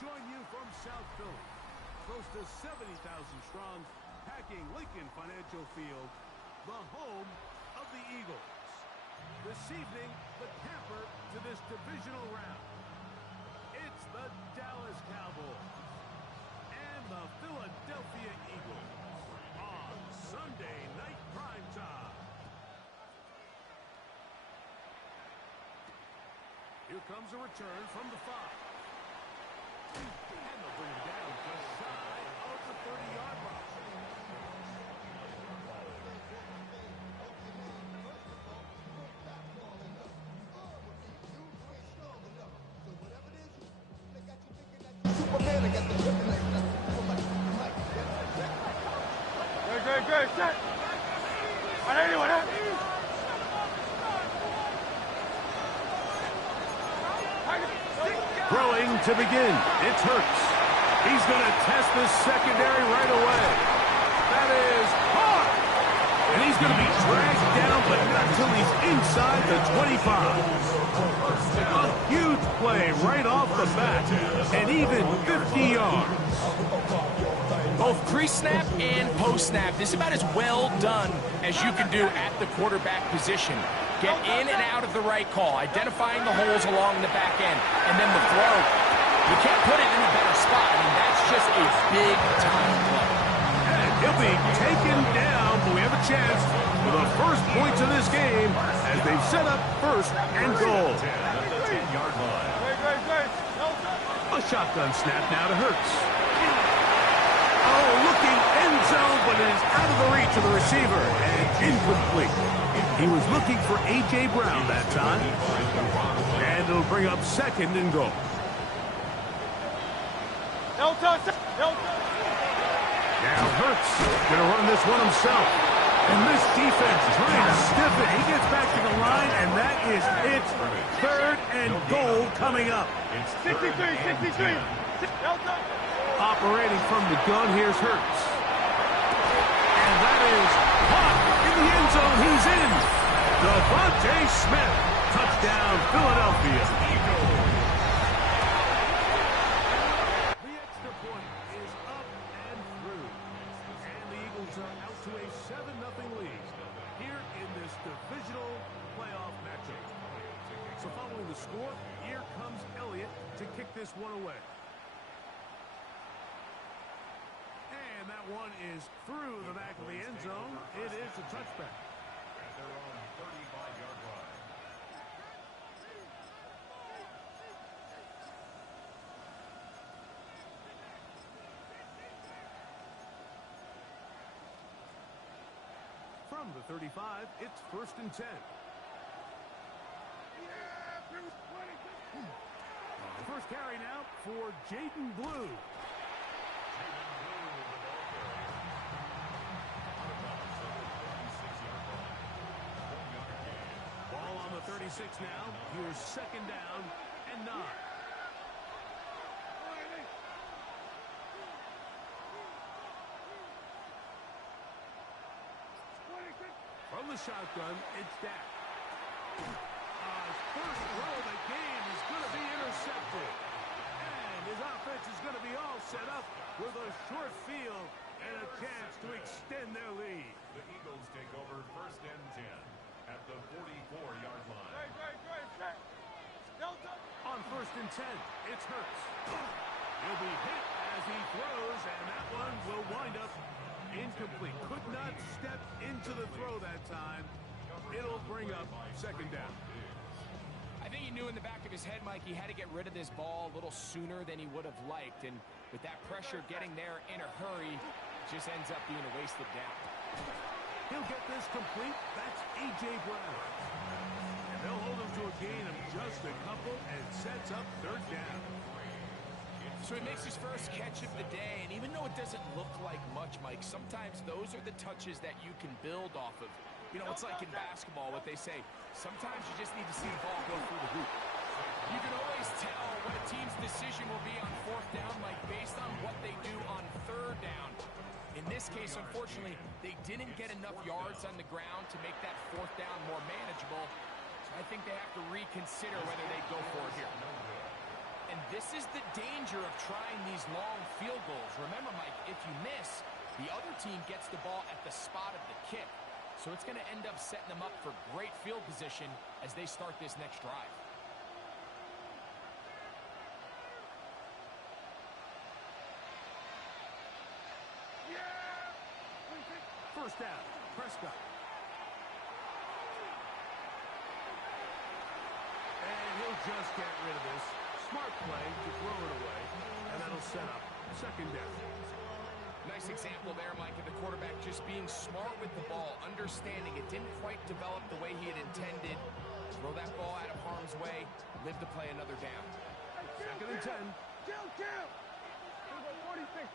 join you from South Philly, close to 70,000 strong, packing Lincoln Financial Field, the home of the Eagles. This evening, the camper to this divisional round. It's the Dallas Cowboys and the Philadelphia Eagles on Sunday Night Primetime. Here comes a return from the 5. And they'll bring him down just shy of the 30-yard line. Good, set. Throwing to begin. It's Hurts. He's going to test this secondary right away. That is hard. And he's going to be dragged down, but not until he's inside the 25. A huge play right off the bat. And even 50 yards. Both pre-snap and post-snap. This is about as well done as you can do at the quarterback position. Get in and out of the right call, identifying the holes along the back end, and then the throw. You can't put it in a better spot. I mean, that's just a big-time play. And he'll be taken down, but we have a chance for the first points of this game as they've set up first and goal. A shotgun snap now to Hurts. Oh, looking end zone, but it is out of the reach of the receiver and incomplete. He was looking for A.J. Brown that time. And it'll bring up second and goal. Now Hurts going to run this one himself. And this defense trying to stiff it. He gets back to the line, and that is it. Third and goal coming up. 63. Operating from the gun, here's Hurts. And that is caught in the end zone. He's in. Devontae Smith. Touchdown, Philadelphia. The extra point is up and through. And the Eagles are out to a 7-0 lead here in this divisional playoff matchup. So following the score, here comes Elliott to kick this one away. And that one is through the back of the end zone. It is a touchback. At their own 35-yard line. From the 35, it's 1st and 10. First carry now for Jaden Blue. Ball on the 36 now. Here's second down and 9. From the shotgun, it's Dak. First throw of the game is going to be intercepted. And his offense is going to be all set up with a short field and a chance to extend their lead. The Eagles take over 1st and 10 at the 44-yard line. On 1st and 10, it's Hurts. He'll be hit as he throws, and that one will wind up incomplete. Could not step into the throw that time. It'll bring up second down. I think he knew in the back of his head, Mike, he had to get rid of this ball a little sooner than he would have liked. And with that pressure getting there in a hurry, it just ends up being a wasted down. He'll get this complete. That's A.J. Brown. And they'll hold him to a gain of just a couple and sets up third down. So he makes his first catch of the day, and even though it doesn't look like much, Mike, sometimes those are the touches that you can build off of. You know, it's like in basketball, what they say, sometimes you just need to see the ball go through the hoop. You can always tell what a team's decision will be on 4th down, Mike, based on what they do on 3rd down. In this case, unfortunately, they didn't get enough yards on the ground to make that 4th down more manageable. So I think they have to reconsider whether they go for it here. And this is the danger of trying these long field goals. Remember, Mike, if you miss, the other team gets the ball at the spot of the kick. So it's going to end up setting them up for great field position as they start this next drive. First down, Prescott. And he'll just get rid of this. Smart play to throw it away, and that'll set up second down. Nice example there, Mike, of the quarterback just being smart with the ball, understanding it didn't quite develop the way he had intended. Throw that ball out of harm's way, live to play another down. Second and 10. Kill. 46.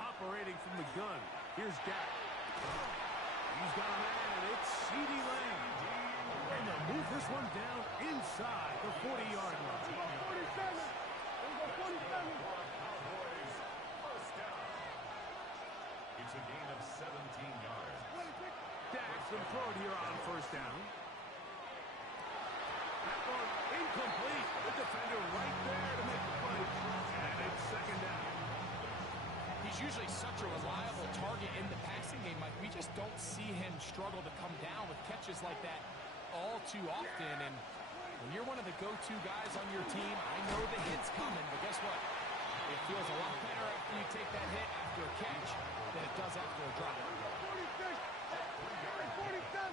Operating from the gun. Here's Dak. He's got a man. It's C.D. Lamb. And they'll move this one down inside the 40-yard line. 47. First down. It's a gain of 17 yards. Dak will throw it here on first down. That one incomplete. The defender right there to make the play. And it's second down. He's usually such a reliable target in the passing game, Mike. We just don't see him struggle to come down with catches like that all too often. And when you're one of the go-to guys on your team, I know the hit's coming, but guess what? It feels a lot better after you take that hit after a catch than it does after a drop. 46. 47.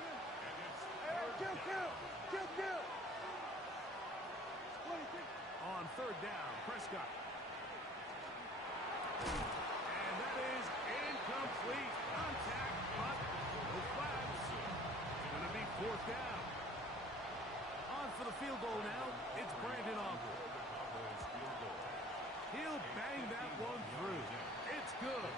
Kill. 26. On third down, Prescott. And that is incomplete. Contact, but no flags. It's going to be fourth down. On for the field goal now. It's Brandon Aubrey. He'll bang that one through. It's good.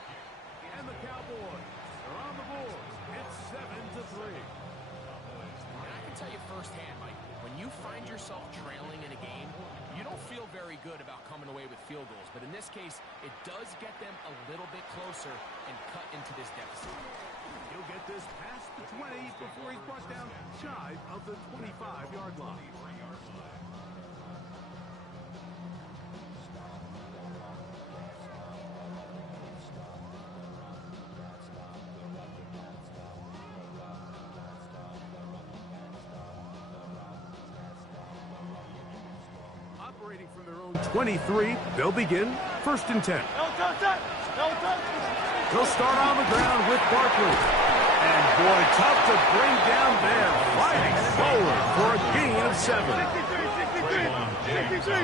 And the Cowboys are on the board. It's 7-3. And I can tell you firsthand, Mike, when you find yourself trailing in a game, you don't feel very good about coming away with field goals. But in this case, it does get them a little bit closer and cut into this deficit. He'll get this past the 20 before he's brought down shy of the 25-yard line. Operating from their own 23, they'll begin first and 10. They'll start on the ground with Barkley. And boy, tough to bring down there. Fighting forward for a gain of 7. 63.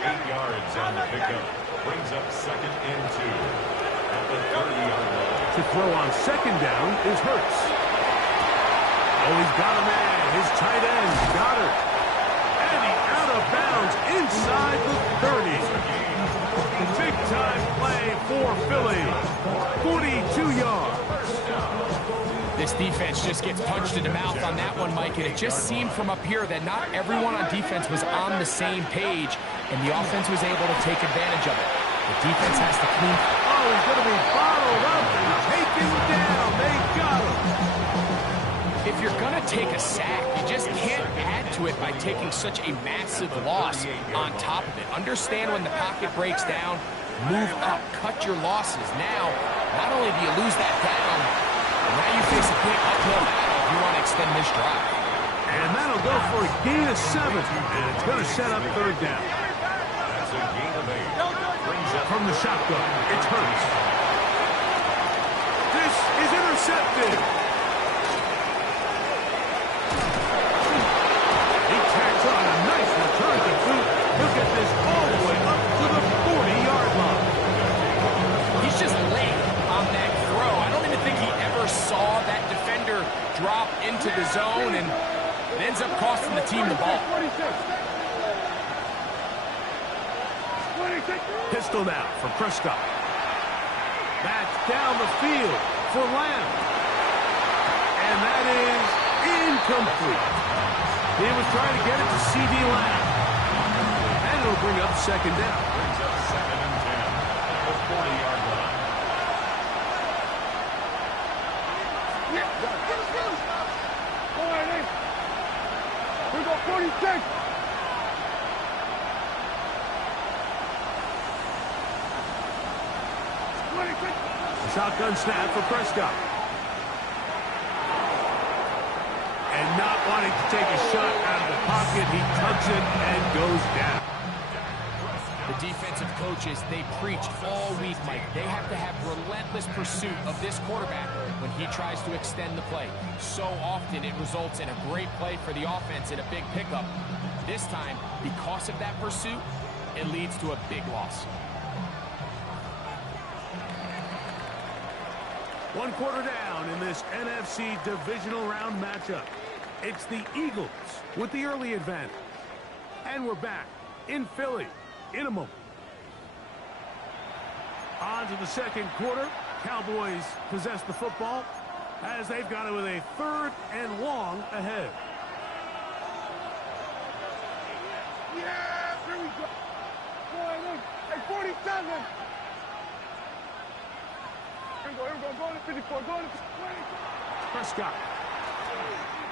8 yards on the pickup. Brings up second and 2 at the 30-yard line. To throw on second down is Hurts. Oh, he's got a man. His tight end, Goddard. And he's out of bounds inside the 30. Big-time play for Philly. 42 yards. This defense just gets punched in the mouth on that one, Mike, and it just seemed from up here that not everyone on defense was on the same page, and the offense was able to take advantage of it. The defense has to clean. Oh, he's going to be bottled up and taken down. They got him. If you're going to take a sack, you just can't add to it by taking such a massive loss on top of it. Understand when the pocket breaks down, move up, cut your losses. Now, not only do you lose that down, now you face a big uphill battle if you want to extend this drive. And that'll go for a gain of 7. And it's going to set up third down. That's a gain of 8. Brings up From the shotgun, it's Hurts. This is intercepted. He tacks on a nice return to boot. He'll get this all the way up to the 40-yard line. He's just late on that throw. I don't even think he ever saw that defender drop into the zone, and it ends up costing the team the ball. 26. Pistol now for Prescott. That's down the field for Lamb. And that is incomplete. He was trying to get it to C.D. Lamb. And it'll bring up second down. brings up second and 10 at the 40-yard line. We go 46. Shotgun snap for Prescott. And not wanting to take a shot out of the pocket, he tucks it and goes down. The defensive coaches, they preached all week, Mike. They have to have relentless pursuit of this quarterback when he tries to extend the play. So often it results in a great play for the offense and a big pickup. This time, because of that pursuit, it leads to a big loss. One quarter down in this NFC divisional round matchup. It's the Eagles with the early advantage. And we're back in Philly in a moment. On to the second quarter. Cowboys possess the football as they've got it with a 3rd and long ahead. Yeah, here we go. Boy, hey, 47. Here we go, going to 54, going to 20. Prescott.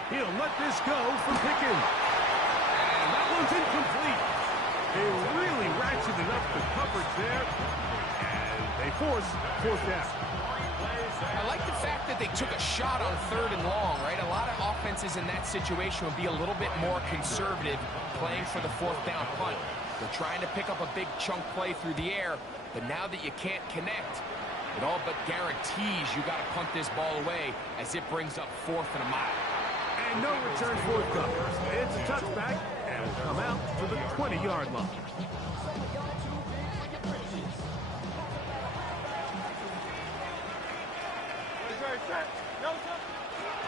He'll let this go from Pickens. And that one's incomplete. They really ratcheted up the coverage there. And they force 4th down. I like the fact that they took a shot on 3rd and long, right? A lot of offenses in that situation would be a little bit more conservative playing for the 4th down punt. They're trying to pick up a big chunk play through the air, but now that you can't connect, it all but guarantees you got to punt this ball away as it brings up 4th and a mile. And no return forthcoming. It's a touchback and will come out to the 20-yard line.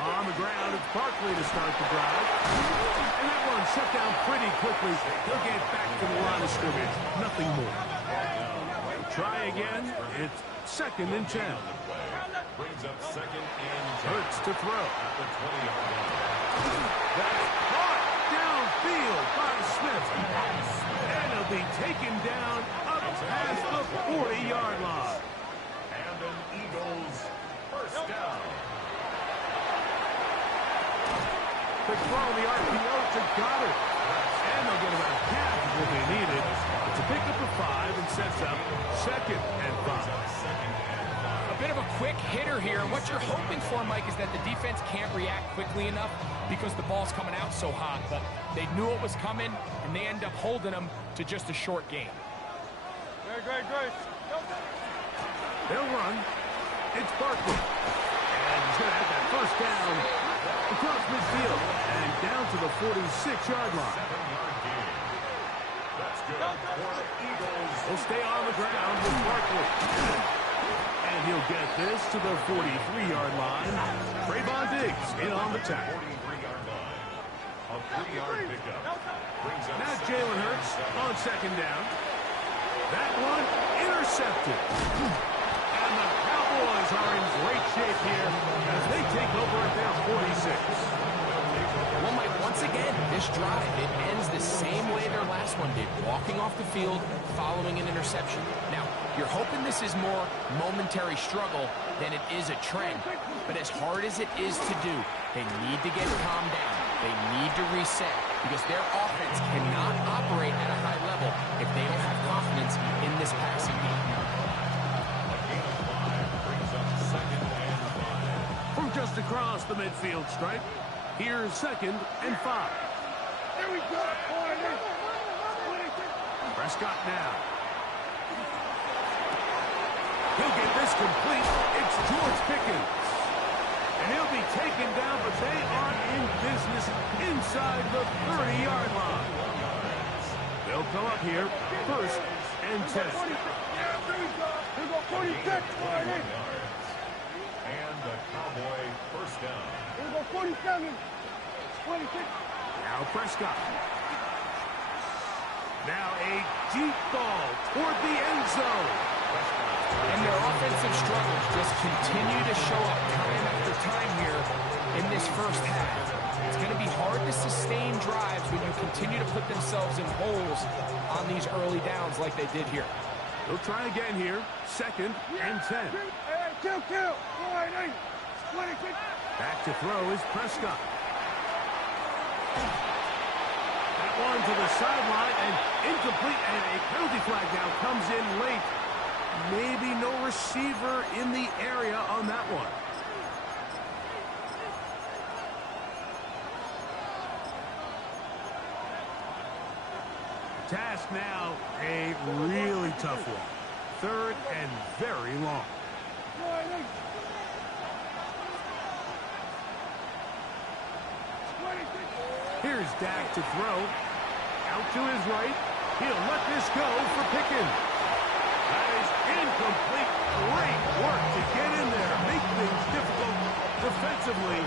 On the ground, it's Barkley to start the drive. And that one shut down pretty quickly. He'll get back to the line of scrimmage. Nothing more. Try again. It's 2nd and 10. Brings up 2nd and 10. Hurts to throw. At the 20-yard line. That's caught downfield by Smith. And he'll be taken down up past the 40-yard line. And an Eagles first down. Quick throw in the RPO to Goddard. And they'll get about half of what they needed. It's a pickup of 5 and sets up 2nd and 5. A bit of a quick hitter here. What you're hoping for, Mike, is that the defense can't react quickly enough because the ball's coming out so hot. But they knew it was coming, and they end up holding them to just a short game. Great. They'll run. It's Barkley. And he's going to have that first down across midfield and down to the 46-yard line. 7-yard gain. That's good for the Eagles. He'll stay on the ground with Barkley. And he'll get this to the 43-yard line. Trayvon Diggs in on the tackle. 43-yard line. A 3-yard pickup. Brings up Now Jalen Hurts on 2nd down. That one intercepted. And the Cowboys are in great shape here as they take over at their 46. Well, Mike, once again, this drive, it ends the same way their last one did, walking off the field, following an interception. Now, you're hoping this is more momentary struggle than it is a trend. But as hard as it is to do, they need to get calmed down. They need to reset because their offense cannot operate at a high level if they don't have confidence in this passing game. A gain of 5 brings up 2nd and 5. From just across the midfield stripe, here's 2nd and 5. Here we go. Prescott now. He'll get this complete. It's George Pickens. And he'll be taken down, but they are in business inside the 30-yard line. They'll come up here, 1st and 10. Here we go, 46. And the Cowboy first down. Here we go, 47. 26. Now Prescott. Now a deep ball toward the end zone. And their offensive struggles just continue to show up time after time here in this first half. It's going to be hard to sustain drives when you continue to put themselves in holes on these early downs like they did here. They'll try again here, 2nd and 10. Kill. 26. Back to throw is Prescott. That one to the sideline and incomplete, and a penalty flag now comes in late. Maybe no receiver in the area on that one. Task now, a really tough one. Third and very long. Here's Dak to throw. Out to his right. He'll let this go for Pickens. That is incomplete. Great work to get in there. Make things difficult defensively.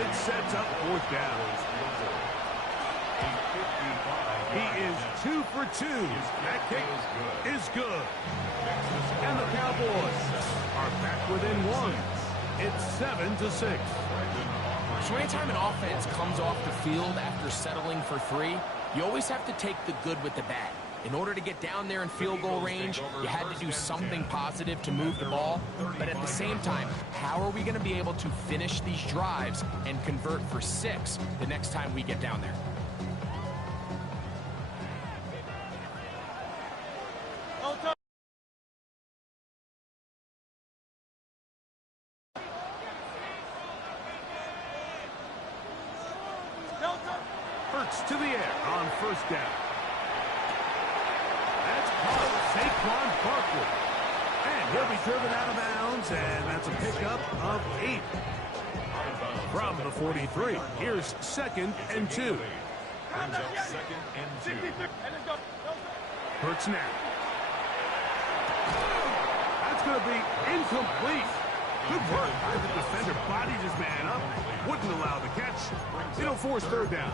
It sets up fourth down. He is 2 for 2. That kick is good. And the Cowboys are back within one. It's 7-6. So anytime an offense comes off the field after settling for 3, you always have to take the good with the bad. In order to get down there in field goal range, you had to do something positive to move the ball. But at the same time, how are we going to be able to finish these drives and convert for 6 the next time we get down there? To the air on first down. That's caught. Saquon Barkley. And he'll be driven out of bounds, and that's a pickup of 8. From the 43, here's 2nd and 2. Hurts now. That's going to be incomplete. Good work by the defender. Bodied his man up. Wouldn't allow the catch. It'll force third down.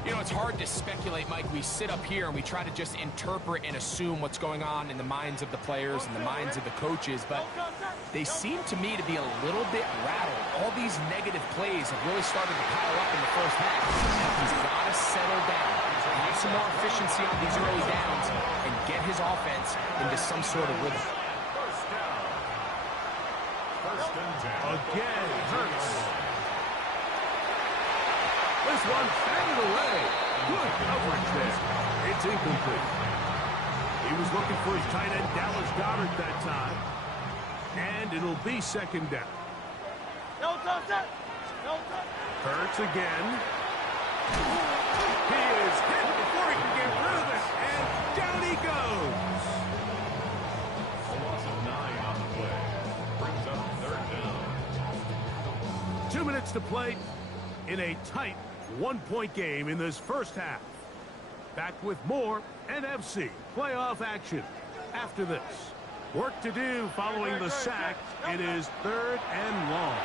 You know, it's hard to speculate, Mike. We sit up here and we try to just interpret and assume what's going on in the minds of the players and the minds of the coaches, but they seem to me to be a little bit rattled. All these negative plays have really started to pile up in the first half. He's got to settle down, have some more efficiency on these early downs, and get his offense into some sort of rhythm. Again, Hurts. This one faded away. Good coverage there. It's incomplete. He was looking for his tight end, Dallas Goedert, that time. And it'll be 2nd down. Hurts again. He is hit before he can get rid of it. And down he goes. A loss of 9 on the play. Brings up 3rd down. 2 minutes to play in a tight one-point game in this first half. Back with more NFC playoff action after this. Work to do following the sack. It is 3rd and long.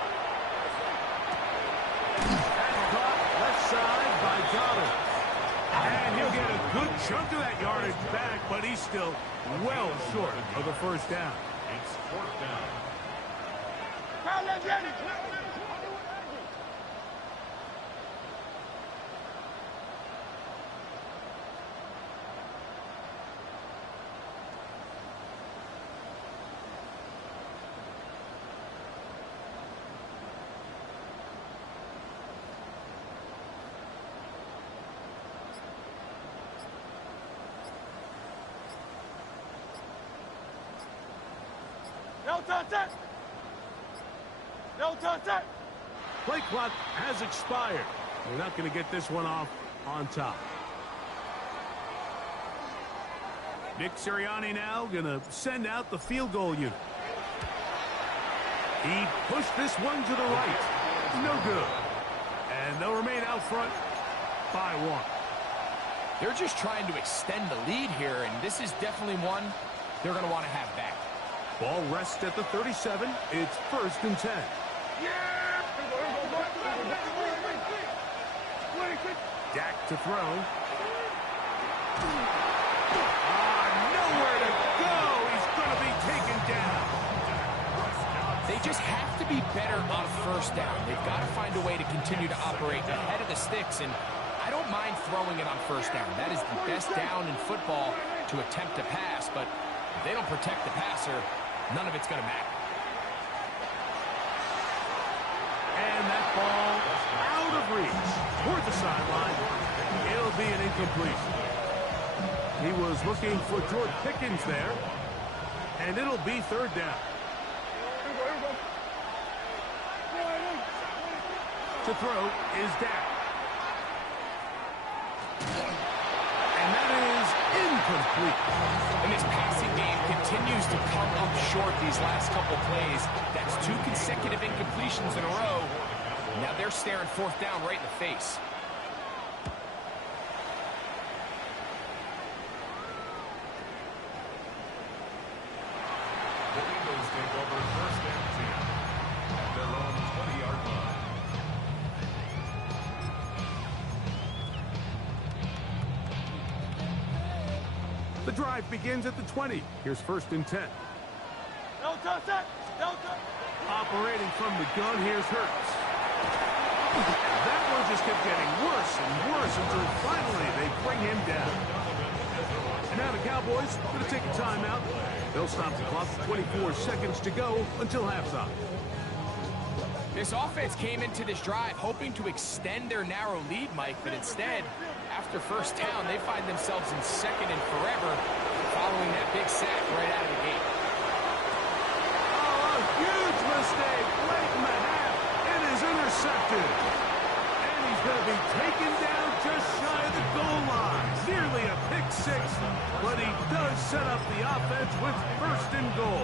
That's caught left side by Goddard. And he'll get a good chunk of that yardage back, but he's still well short of the first down. It's 4th down. Play clock has expired. We're not going to get this one off on top. Nick Sirianni now going to send out the field goal unit. He pushed this one to the right. No good. And they'll remain out front by 1. They're just trying to extend the lead here, and this is definitely one they're going to want to have back. Ball rests at the 37. It's 1st and 10. Dak to throw. Nowhere to go. He's going to be taken down. They just have to be better on first down. They've got to find a way to continue to operate ahead of the sticks, and I don't mind throwing it on first down. That is the best down in football to attempt to pass, but if they don't protect the passer, none of it's going to matter. And that ball out of reach toward the sideline. It'll be an incompletion. He was looking for George Pickens there. And it'll be third down. To throw is Dak. And that is incomplete. And this passing game continues to come up short these last couple plays. That's 2 consecutive incompletions in a row. Now they're staring fourth down right in the face. The Eagles take over first and 10 at their own 20-yard line. The drive begins at the 20. Here's first and 10. Operating from the gun, here's Hurts. That one just kept getting worse and worse until finally they bring him down. And now the Cowboys going to take a timeout. They'll stop the clock with 24 seconds to go until halftime. This offense came into this drive hoping to extend their narrow lead, Mike, but instead, after first down, they find themselves in second and forever following that big sack right out of the gate. Oh, a huge mistake late in the half. It is intercepted. And he's going to be taken down just shy of the goal line. Nearly a pick six, but he does set up the offense with first and goal.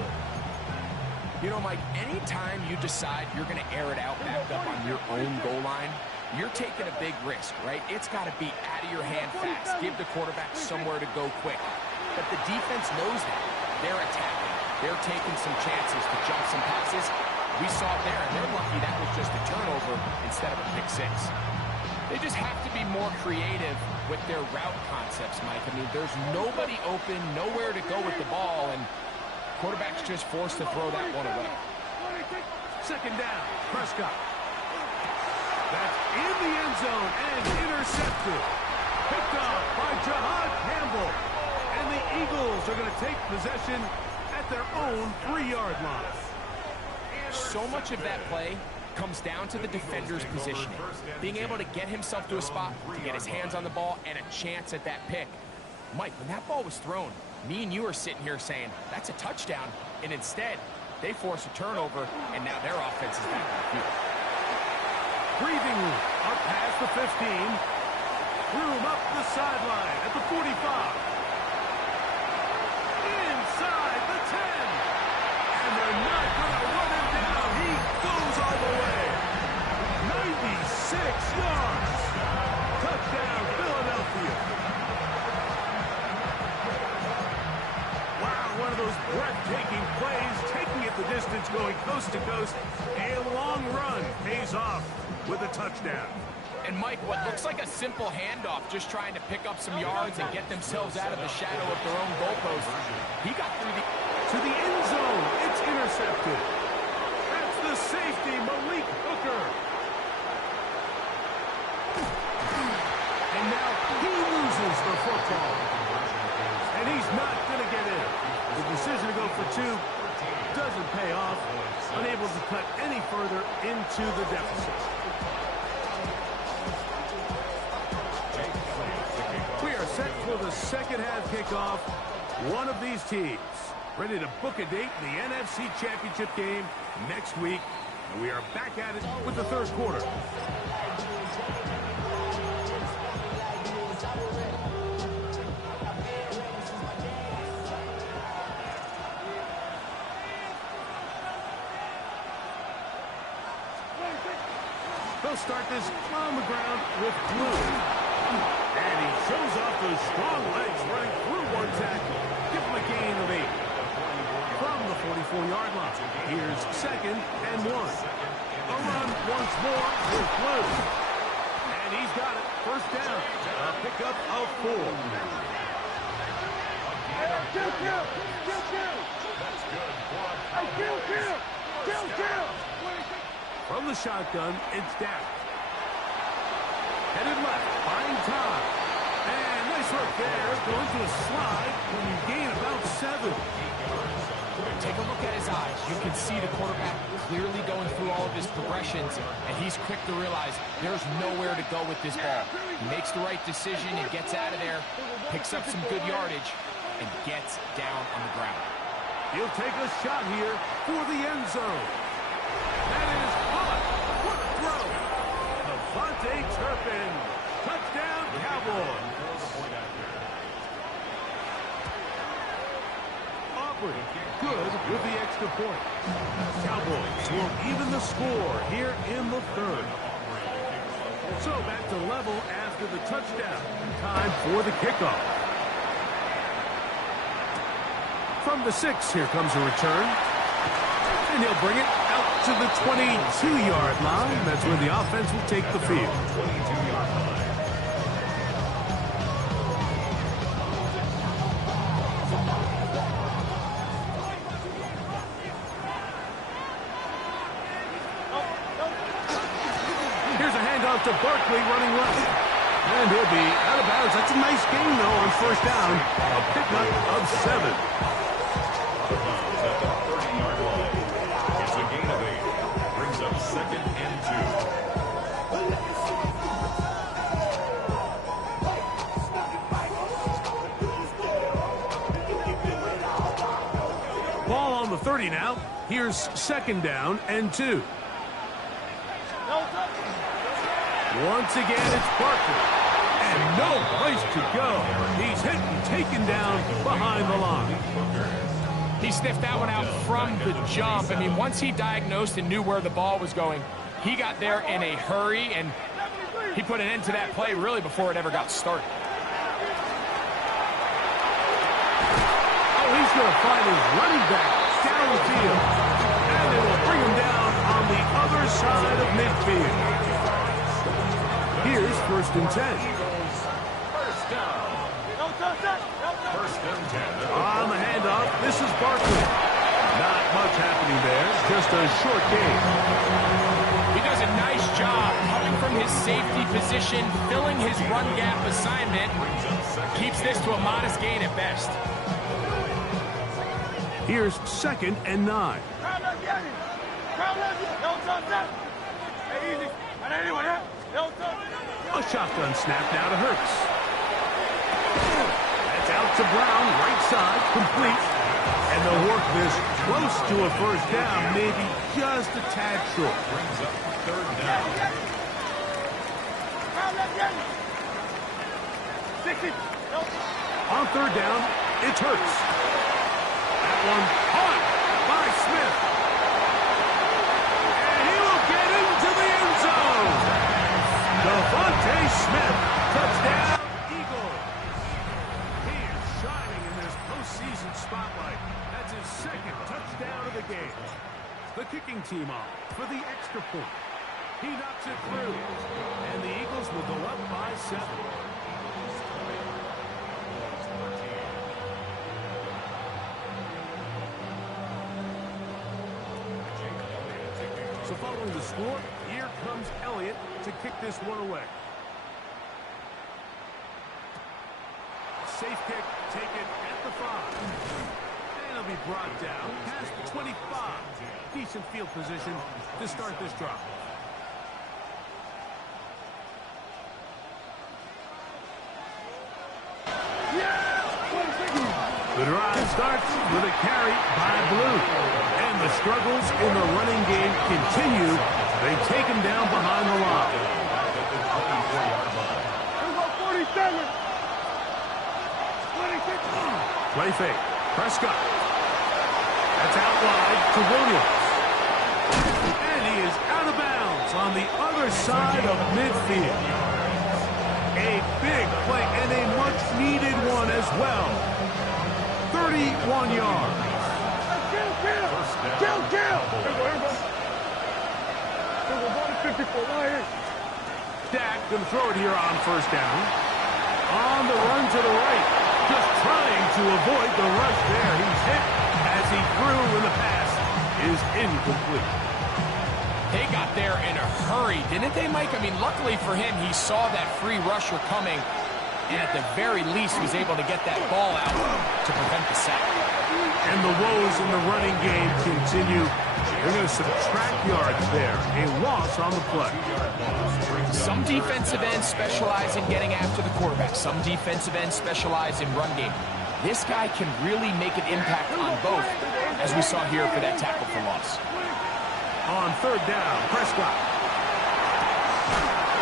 You know, Mike, anytime you decide you're going to air it out back up on your own goal line, you're taking a big risk, right? It's got to be out of your hand fast. Give the quarterback somewhere to go quick. But the defense knows that. They're attacking. They're taking some chances to jump some passes. We saw it there, and they're lucky that was just a turnover instead of a pick six. They just have to be more creative with their route concepts, Mike. I mean, there's nobody open, nowhere to go with the ball, and quarterback's just forced to throw that one away. Second down, Prescott. That's in the end zone and intercepted. Picked off by Jahad Campbell. And the Eagles are going to take possession at their own 3-yard line. So much of that play comes down to the defender's positioning. Being able to get himself to a spot, to get his hands on the ball, and a chance at that pick. Mike, when that ball was thrown, me and you are sitting here saying, that's a touchdown. And instead, they force a turnover, and now their offense is back on the field. Breathing room up past the 15. Room up the sideline at the 45. Inside the 10. And they're not going to run him down. He goes all the way. 96 yards. Touchdown, Philadelphia. Wow, one of those breathtaking plays, taking it the distance, going coast to coast. A long run pays off with a touchdown. And Mike, what looks like a simple handoff, just trying to pick up some yards and get themselves out of the shadow of their own goalpost. He got through to the end zone. It's intercepted. That's the safety, Malik Hooker. And now he loses the football. And he's not going to get in. The decision to go for two doesn't pay off. Unable to cut any further into the deficit. We are set for the second half kickoff. One of these teams ready to book a date in the NFC Championship game next week. And we are back at it with the third quarter. They'll start this on the ground with Blue. And he shows off those strong legs running through one tackle. Give him a gain of 8. From the 44-yard line, here's second and 1. A run once more with Blue. And he's got it. First down. A pickup of 4. From the shotgun, it's Dak. Headed left, buying time. And nice work there. Going to a slide when you gain about 7. Take a look at his eyes. You can see the quarterback clearly going through all of his progressions, and he's quick to realize there's nowhere to go with this ball. He makes the right decision and gets out of there, picks up some good yardage, and gets down on the ground. He'll take a shot here for the end zone. That is caught. What a throw. Devontae Turpin. Touchdown, Cowboys. Aubrey, good with the extra point. Cowboys will even the score here in the third. So back to level after the touchdown. Time for the kickoff. From the 6, here comes a return. And he'll bring it out to the 22-yard line. That's where the offense will take the field. 22-yard line. Here's a handoff to Barkley running left. And he'll be out of bounds. That's a nice gain, though, on first down. A pickup of 7. At the 30-yard line. It's a gain of 8. Brings up 2nd and 2. Ball on the 30 now. Here's 2nd down and 2. Once again, it's Barkley. And no place to go. He's hit and taken down behind the line. He sniffed that one out from the jump. I mean, once he diagnosed and knew where the ball was going, he got there in a hurry, and he put an end to that play really before it ever got started. Oh, he's going to find his running back downfield. And they will bring him down on the other side of midfield. Here's 1st and 10. First down. First and 10. On the handoff, this is Barkley. Not much happening there. Just a short gain. He does a nice job coming from his safety position, filling his run gap assignment. Keeps this to a modest gain at best. Here's 2nd and 9. A shotgun snap now to Hurts. That's out to Brown, right side, complete. And they'll work this close to a first down, maybe just a tad short. Brings up 3rd down. On 3rd down, it's Hurts. That one caught by Smith. And he will get into the end zone. Devontae Smith, touchdown, Eagles. He is shining in this postseason spotlight. That's his 2nd touchdown of the game. The kicking team off for the extra point. He knocks it through, and the Eagles will go up by 7. So following the score, here comes Elliott to kick this one away. Safe kick taken at the 5. And it'll be brought down past the 25. Decent field position to start this drive. The drive starts with a carry by Blue. And the struggles in the running game continue. They take him down behind the line. Play fake. Prescott. That's out wide to Williams. And he is out of bounds on the other side of midfield. A big play and a much-needed one as well. 31 yards. Kill! Here we go. Dak going to throw it here on first down. On the run to the right. Just trying to avoid the rush there. He's hit as he threw in the pass is incomplete. They got there in a hurry, didn't they, Mike? I mean, luckily for him, he saw that free rusher coming, and at the very least was able to get that ball out to prevent the sack. And the woes in the running game continue. They're going to subtract yards there. A loss on the play. Some defensive ends specialize in getting after the quarterback. Some defensive ends specialize in run game. This guy can really make an impact on both. as we saw here for that tackle for loss. On third down, Prescott.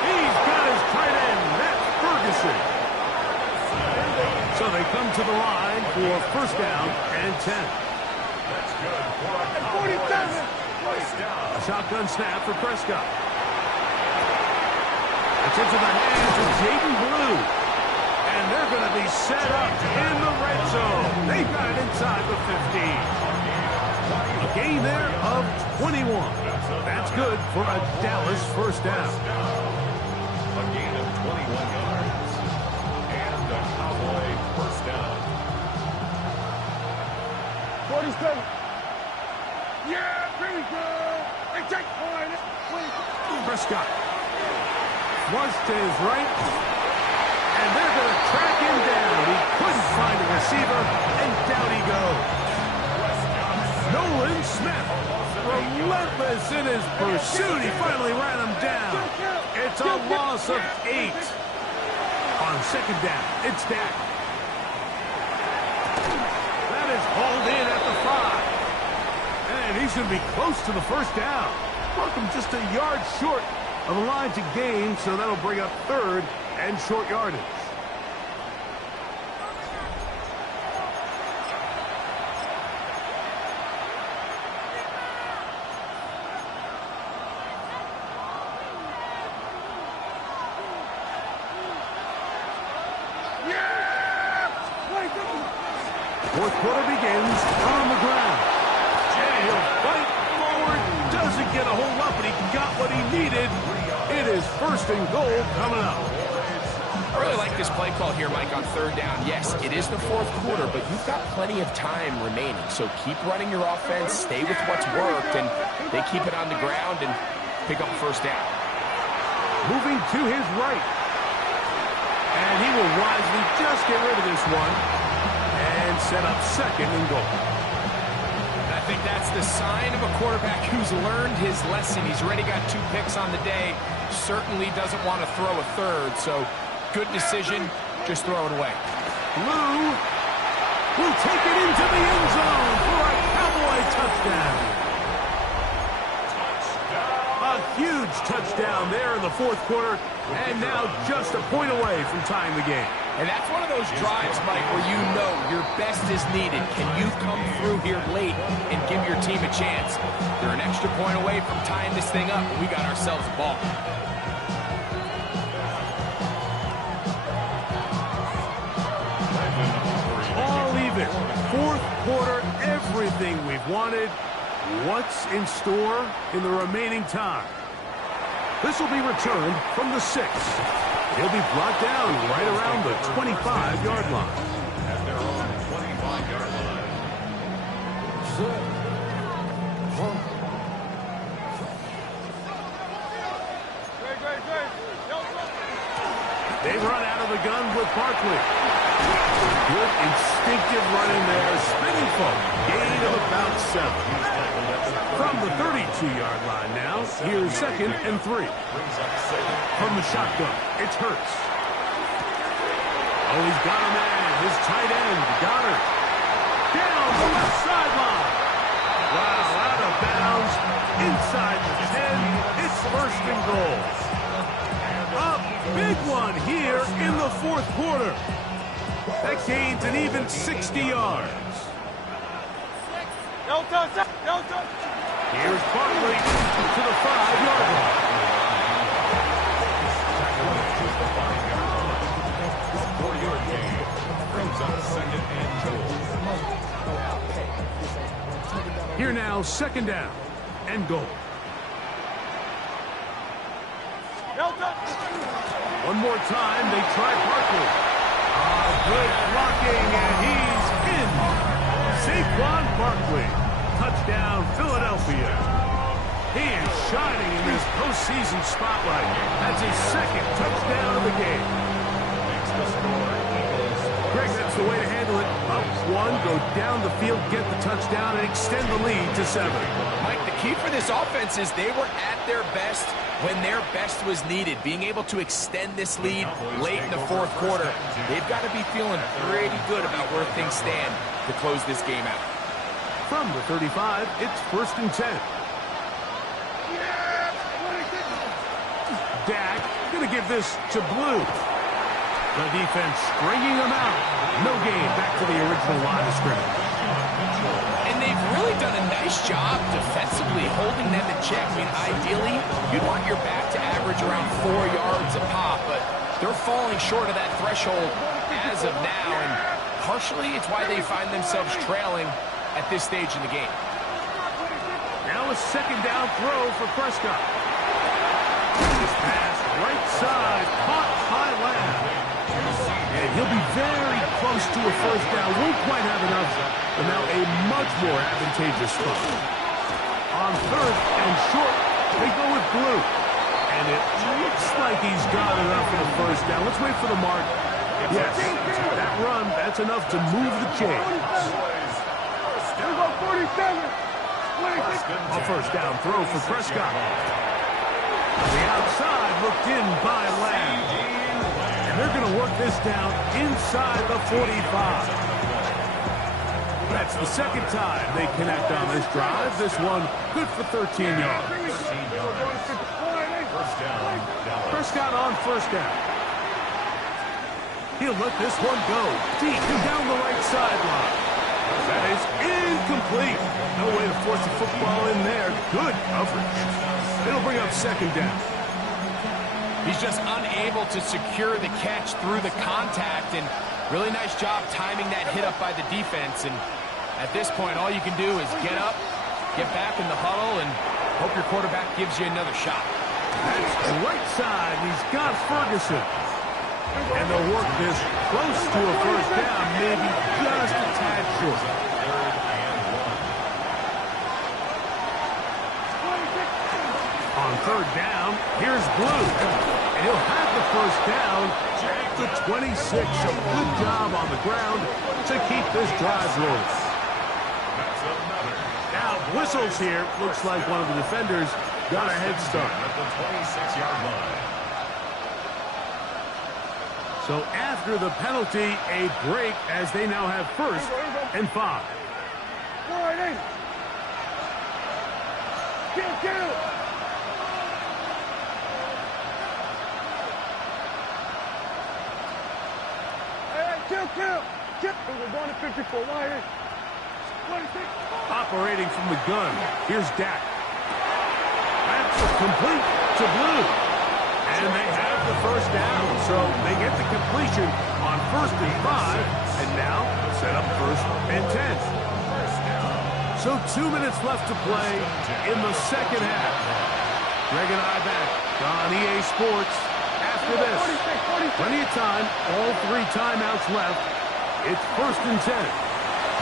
He's got his tight end. That's Ferguson. So they come to the line for first down and 10. That's good for a 47. First down. A shotgun snap for Prescott. It's into the hands of Jaden Blue. And they're going to be set up in the red zone. They've got it inside the 15. A gain there of 21. That's good for a Dallas first down. A gain of 21 yards. And a Cowboy first down. 47. Yeah, pretty good. Hey, take point. Prescott flushed to his right, and they're going to track him down. He couldn't find a receiver, and down he goes. Nolan Smith, relentless in his pursuit. He finally ran him down. It's a loss of 8. On second down, it's Dak. That is hauled in at the 5. And he's going to be close to the first down. Welcome just a yard short of the line to gain, so that'll bring up third and short yardage. Fourth quarter begins on the ground. And he'll fight forward. Doesn't get a whole lot, but he got what he needed. It is first and goal coming up. I really like this play call here, Mike, on third down. Yes, it is the fourth quarter, but you've got plenty of time remaining. So keep running your offense, stay with what's worked, and they keep it on the ground and pick up first down. Moving to his right. And he will wisely just get rid of this one and set up second and goal. And I think that's the sign of a quarterback who's learned his lesson. He's already got 2 picks on the day. Certainly doesn't want to throw a third, so good decision. Just throw it away. Blue will take it into the end zone for a Cowboy touchdown. A huge touchdown there in the fourth quarter, and now just a point away from tying the game. And that's one of those drives, Mike, where you know your best is needed. Can you come through here late and give your team a chance? They're an extra point away from tying this thing up, and we got ourselves a ball. All even. Fourth quarter, everything we've wanted. What's in store in the remaining time? This will be returned from the 6. He'll be brought down right around the 25-yard line. At their own 25-yard line. They run out of the gun with Barkley. Good instinctive running there. Spinning foot. Gain of about 7. From the 32-yard line now, here's second and 3. From the shotgun, it's Hurts. Oh, he's got a man. His tight end, Goddard. Down the left sideline. Wow, out of bounds. Inside the 10. It's first and goal. A big one here in the fourth quarter. That gains an even 60 yards. Here's Barkley to the 5-yard line. Here now, second down and goal. One more time, they try Barkley. Good blocking, and he's in. Saquon Barkley. Touchdown, Philadelphia. He is shining in this postseason spotlight. That's his second touchdown of the game. Greg, that's the way to handle it. Up 1, go down the field, get the touchdown, and extend the lead to 7. Mike, the key for this offense is they were at their best when their best was needed. Being able to extend this lead late in the fourth quarter, they've got to be feeling pretty good about where things stand to close this game out. From the 35, it's 1st and 10. Dak going to give this to Blue. The defense stringing them out. No gain. Back to the original line of scrimmage. And they've really done a nice job defensively holding them in check. I mean, ideally, you'd want your back to average around 4 yards a pop, but they're falling short of that threshold as of now, and partially it's why they find themselves trailing at this stage in the game. Now a 2nd down throw for Prescott. This pass right side, caught by Lamb. And he'll be very close to a 1st down. Won't quite have enough, but now a much more advantageous spot. On 3rd and short, they go with Blue. And it looks like he's got enough for the 1st down. Let's wait for the mark. Yes, that run, that's enough to move the chains. A 1st down throw for Prescott. The outside looked in by Lamb. And they're going to work this down inside the 45. That's the 2nd time they connect on this drive. This one good for 13 yards. Prescott on 1st down. He'll let this one go deep and down the right sideline. That is incomplete. No way to force the football in there. Good coverage. It'll bring up 2nd down. He's just unable to secure the catch through the contact, and really nice job timing that hit up by the defense. And at this point, all you can do is get up, get back in the huddle, and hope your quarterback gives you another shot. That's the right side. He's got Ferguson. And they'll work this close to a 1st down, maybe just a tad short. On 3rd down, here's Blue. And he'll have the 1st down at the 26. A good job on the ground to keep this drive rolling. Now, whistles here. Looks like one of the defenders got a head start. At the 26-yard line. So after the penalty, a break as they now have 1st and 5. Kill. We're going to 54. Wide. Operating from the gun. Here's Dak. That's complete to Blue. And they have the 1st down. So they get the completion on 1st and 5. And now set up 1st and 10. So 2 minutes left to play in the 2nd half. Greg and I back on EA Sports after this. Plenty of time. All 3 timeouts left. It's 1st and 10.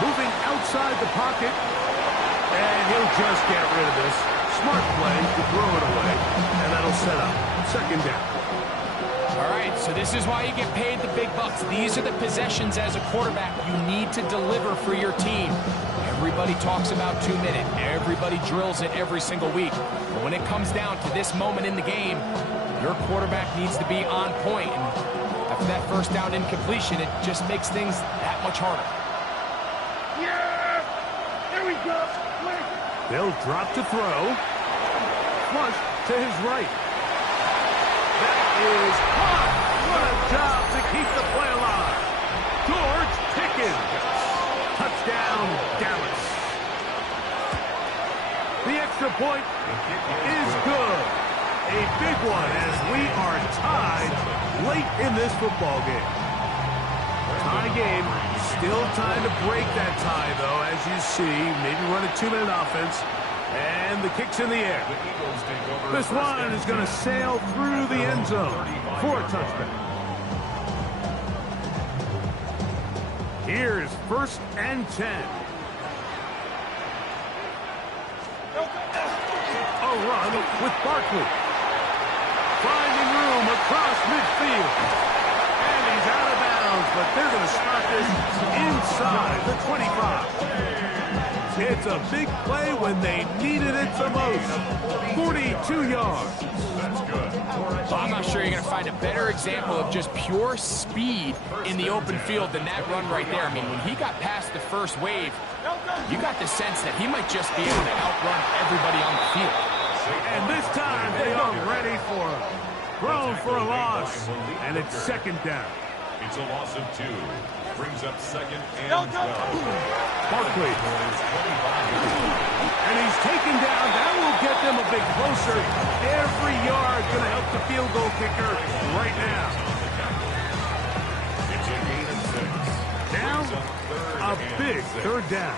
Moving outside the pocket. And he'll just get rid of this. Smart play to throw it away. And that'll set up 2nd down. All right, so this is why you get paid the big bucks. These are the possessions as a quarterback you need to deliver for your team. Everybody talks about 2 minutes. Everybody drills it every single week. But when it comes down to this moment in the game, your quarterback needs to be on point. And after that 1st down incompletion, it just makes things that much harder. Yeah! Here we go. They'll drop to throw. Flush to his right. That is caught. What a job to keep the play alive. George Pickens. Touchdown, Dallas. The extra point is good. A big one as we are tied late in this football game. Tie game. Still time to break that tie, though, as you see. Maybe run a 2-minute offense. And the kick's in the air. This one is going to sail through the end zone for a touchdown. Here's 1st and 10. A run with Barkley. Finding room across midfield. And he's out of bounds, but they're going to stop this inside the 25. It's a big play when they needed it the most. 42 yards. Well, I'm not sure you're going to find a better example of just pure speed in the open field than that run right there. I mean, when he got past the first wave, you got the sense that he might just be able to outrun everybody on the field. And this time they are ready for him. Thrown for a loss, and it's second down. It's a loss of 2. Brings up second and 12. Barkley. And he's taken down. That will get them a bit closer. Every yard going to help the field goal kicker right now. It's a gain of 6. Now, a big third down.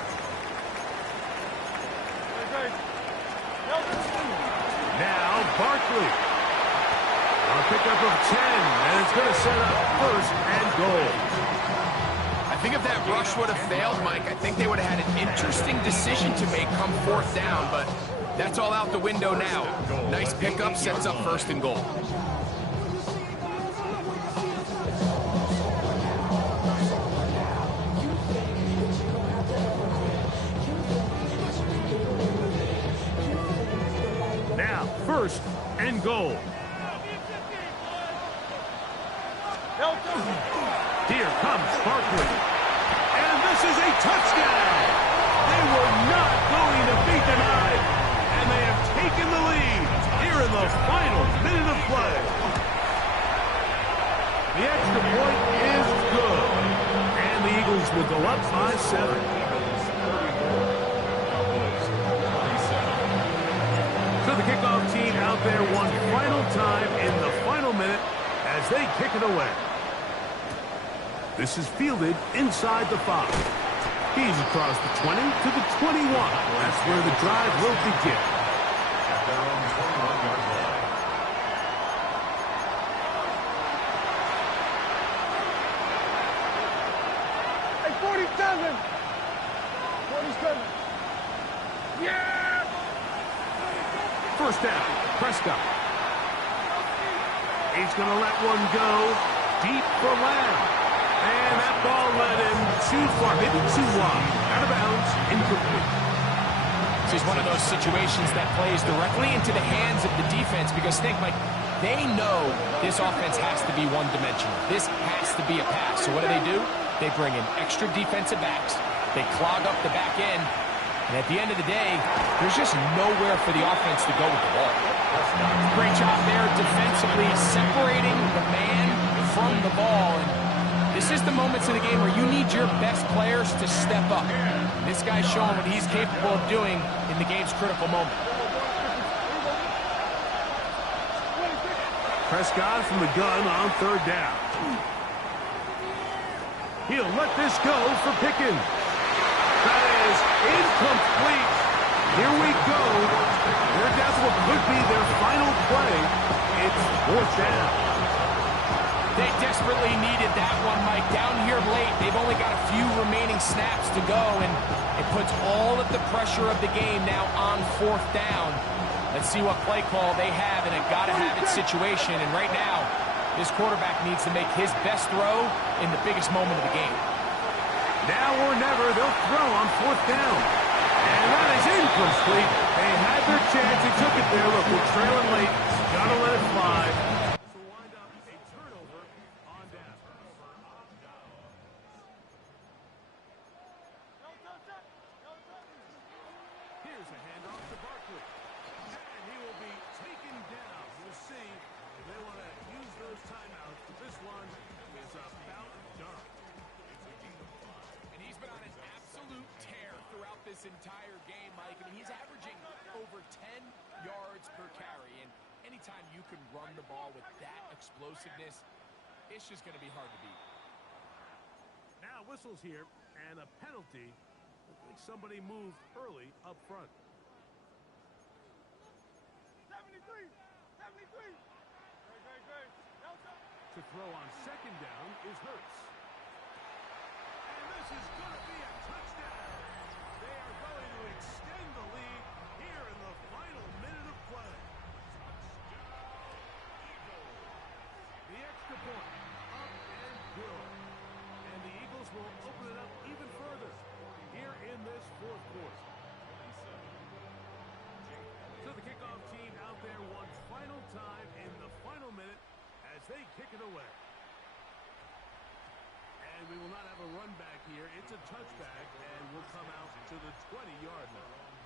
Now, Barkley. A pickup of 10, and it's going to set up first and goal. I think if that rush would have failed, Mike, I think they would have had an interesting decision to make come fourth down, but that's all out the window now. Nice pickup, sets up first and goal. Now, first and goal. Here comes Barkley. And this is a touchdown. They were not going to be denied, and they have taken the lead here in the final minute of play. The extra point is good, and the Eagles will go up by 7. So the kickoff team out there one final time in the final minute as they kick it away. This is fielded inside the 5. He's across the 20 to the 21. That's where the drive will begin. At their own 21-yard line. Hey, 47! 47! Yeah! First down, Prescott. He's going to let one go deep for Lamb. And that ball led him too far, maybe too wide. Out of bounds, incomplete. This is one of those situations that plays directly into the hands of the defense because, think, Mike, they know this offense has to be one-dimensional. This has to be a pass. So what do? They bring in extra defensive backs. They clog up the back end. And at the end of the day, there's just nowhere for the offense to go with the ball. Great job there defensively, separating the man from the ball. And this is the moments in the game where you need your best players to step up. And this guy's showing what he's capable of doing in the game's critical moment. Prescott from the gun on third down. He'll let this go for Pickens. That is incomplete. Here we go. They're down to what could be their final play. It's fourth down. They desperately needed that one, Mike. Down here late, they've only got a few remaining snaps to go, and it puts all of the pressure of the game now on fourth down. Let's see what play call they have in a gotta-have-it situation, and right now, this quarterback needs to make his best throw in the biggest moment of the game. Now or never, they'll throw on fourth down. And that is incomplete. They had their chance. They took it there. Look, we're trailing late. Gotta let it fly. Here's a handoff to Barkley. And he will be taken down. We'll see if they want to use those timeouts. But this one is about done. And he's been on an absolute tear throughout this entire game, Mike. I mean, he's averaging over 10 yards per carry. And anytime you can run the ball with that explosiveness, it's just going to be hard to beat. Now whistles here and a penalty. Looks like somebody moved early up front. 73! 73! Great. To throw on second down is Hurts. And this is going to be a touchdown. They are going to extend the lead here in the final minute of play. The extra point, up and good. And the Eagles will open it up even further here in this fourth quarter. they kick it away. And we will not have a run back here. It's a touchback, and we'll come out to the 20-yard line.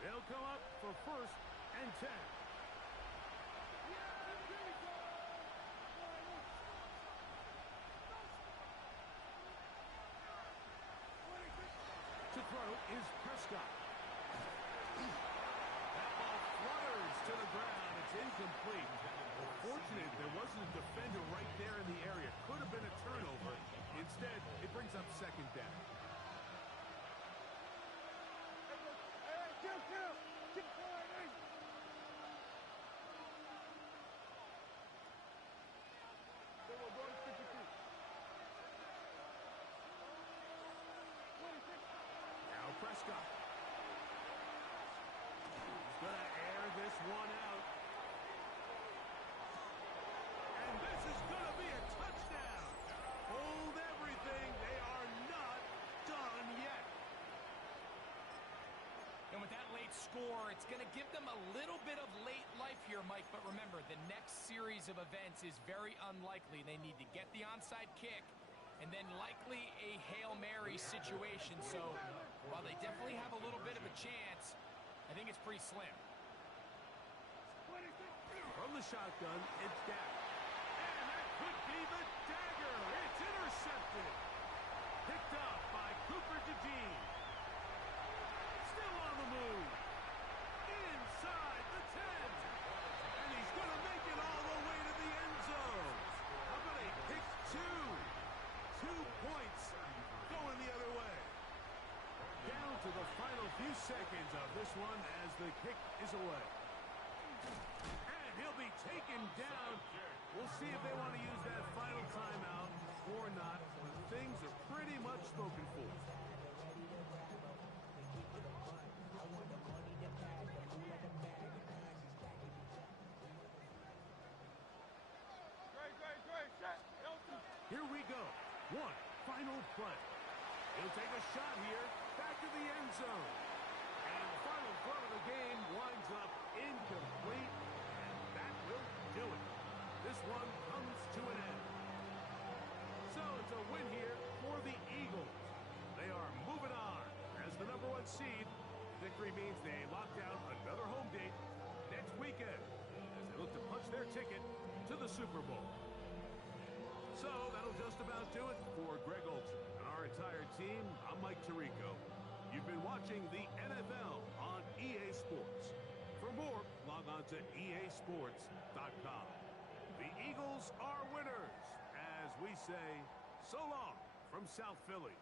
They'll come up for 1st and 10. To throw is Prescott. That ball flutters to the ground. It's incomplete. Fortunate there wasn't a defender right there in the area. Could have been a turnover. Instead, it brings up 2nd down. Now Prescott. He's going to air this one out. And this is going to be a touchdown. Hold everything. They are not done yet. And with that late score, it's going to give them a little bit of late life here, Mike. But remember, the next series of events is very unlikely. They need to get the onside kick and then likely a Hail Mary situation. So while they definitely have a little bit of a chance, I think it's pretty slim. From the shotgun, it's Dak. And that could be the dagger. It's intercepted. Picked up by Cooper DeJean. Still on the move. Inside the 10. And he's going to make it all the way to the end zone. How about a pick 2? 2 points going the other way. Down to the final few seconds of this one as the kick is away. And he'll be taken down. We'll see if they want to use that final timeout or not. Things are pretty much spoken for. Here we go. One final play. He'll take a shot here, back to the end zone. And the final throw of the game winds up incomplete, and that will do it. This one comes to an end. So it's a win here for the Eagles. They are moving on as the #1 seed. Victory means they lock down another home date next weekend as they look to punch their ticket to the Super Bowl. So that'll just about do it for Greg Olson and our entire team. I'm Mike Tirico. You've been watching the NFL on EA Sports. For more, log on to easports.com. The Eagles are winners as we say so long from South Philly.